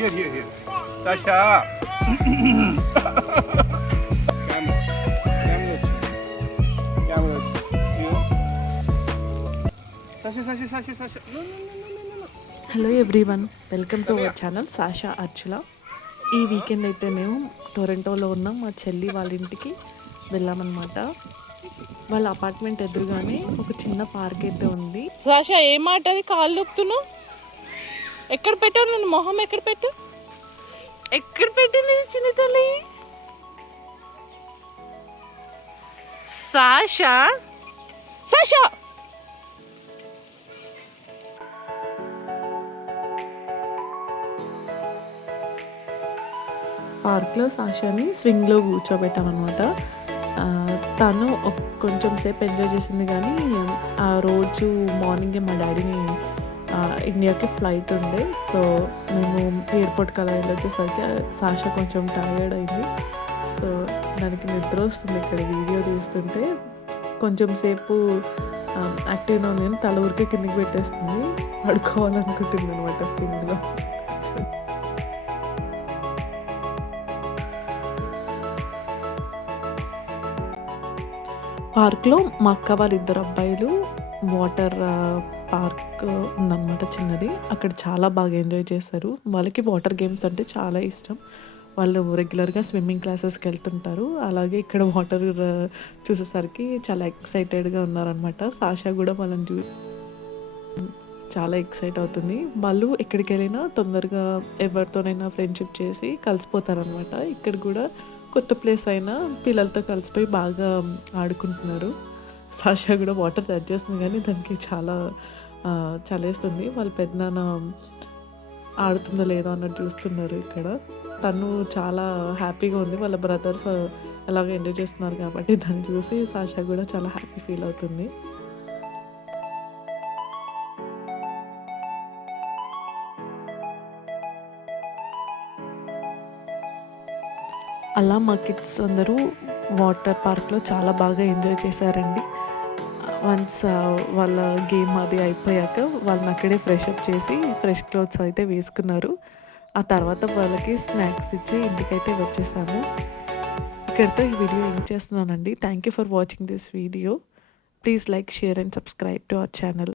Here, here, here. Sasha. Camera. Camera వచ్చి. Camera వచ్చి. Here. Sasha, Sasha, Sasha, Sasha. No, no, no, no, no, no. Hello everyone welcome to our channel Sasha అర్చుల ఈ weekend అయితే మేము టొరంటోలో ఉన్నాం మా చెల్లి వాళ్ళ ఇంటికి వెళ్ళామన్నమాట వాళ్ళ అపార్ట్మెంట్ ఎదురుగానే ఒక చిన్న పార్క్ అయితే ఉంది సాషా ఏం మాట అది కాళ్ళు ఊపుతున్నావు ఎక్కడ పెట్టావు నేను మొహం ఎక్కడ పెట్టు. ఎక్కడ పెట్టింది చిన్న తల్లి? సాషా? సాషా! పార్క్లో సాషాని స్వింగ్లో కూర్చోబెట్టామన్నమాట. తను కొంచెం సేపు ఎంజాయ్ చేసింది కానీ ఆ రోజు మార్నింగే మా డాడీని ఇండియాకి ఫ్లైట్ ఉండే. సో మేము ఎయిర్పోర్ట్ అలా వెళ్ళొచ్చేసరికి సాష కొంచెం టైర్డ్ అయింది. సో దానికి నిద్ర వస్తుంది ఇక్కడ వీడియో తీస్తుంటే. కొంచెం సేపు యాక్టివ్గా ఉంది తల ఊరికే కిందకి పెట్టేస్తుంది. పడుకోవాలనుకుంటుంది అనమాట స్విమ్లో పార్క్లో మా అక్క వాళ్ళ ఇద్దరు అబ్బాయిలు వాటర్ పార్క్ ఉందన్నమాట చిన్నది. అక్కడ చాలా బాగా ఎంజాయ్ చేస్తారు వాళ్ళకి వాటర్ గేమ్స్ అంటే చాలా ఇష్టం. వాళ్ళు రెగ్యులర్గా స్విమ్మింగ్ క్లాసెస్కి వెళ్తుంటారు. అలాగే ఇక్కడ వాటర్ చూసేసరికి చాలా ఎక్సైటెడ్గా ఉన్నారనమాట సాషా కూడా వాళ్ళని చూ చాలా ఎక్సైట్ అవుతుంది. వాళ్ళు ఎక్కడికి వెళ్ళినా తొందరగా ఎవరితోనైనా ఫ్రెండ్షిప్ చేసి కలిసిపోతారనమాట ఇక్కడ కూడా కొత్త ప్లేస్ అయినా పిల్లలతో కలిసిపోయి బాగా ఆడుకుంటున్నారు. సాషా కూడా వాటర్ టచ్ చేస్తుంది కానీ దానికి చాలా చలేస్తుంది. వాళ్ళ పెద్దనాన్న ఆడుతుందో లేదో అన్నట్టు చూస్తున్నారు ఇక్కడ. తను చాలా హ్యాపీగా ఉంది. వాళ్ళ బ్రదర్స్ ఎలాగ ఎంజాయ్ చేస్తున్నారు కాబట్టి దాన్ని చూసి సాషా కూడా చాలా హ్యాపీ ఫీల్ అవుతుంది. అలా మా కిడ్స్ అందరూ వాటర్ పార్క్లో చాలా బాగా ఎంజాయ్ చేశారండి. వన్స్ uh, వాళ్ళ గేమ్ అది అయిపోయాక వాళ్ళని అక్కడే ఫ్రెష్ అప్ చేసి ఫ్రెష్ క్లోత్స్ అయితే వేసుకున్నారు. ఆ తర్వాత వాళ్ళకి స్నాక్స్ ఇచ్చి ఇంటికైతే వచ్చేసాము. ఇక్కడితో ఈ వీడియో ఏం చేస్తున్నానండి. Thank you for watching this video please like share and subscribe to our channel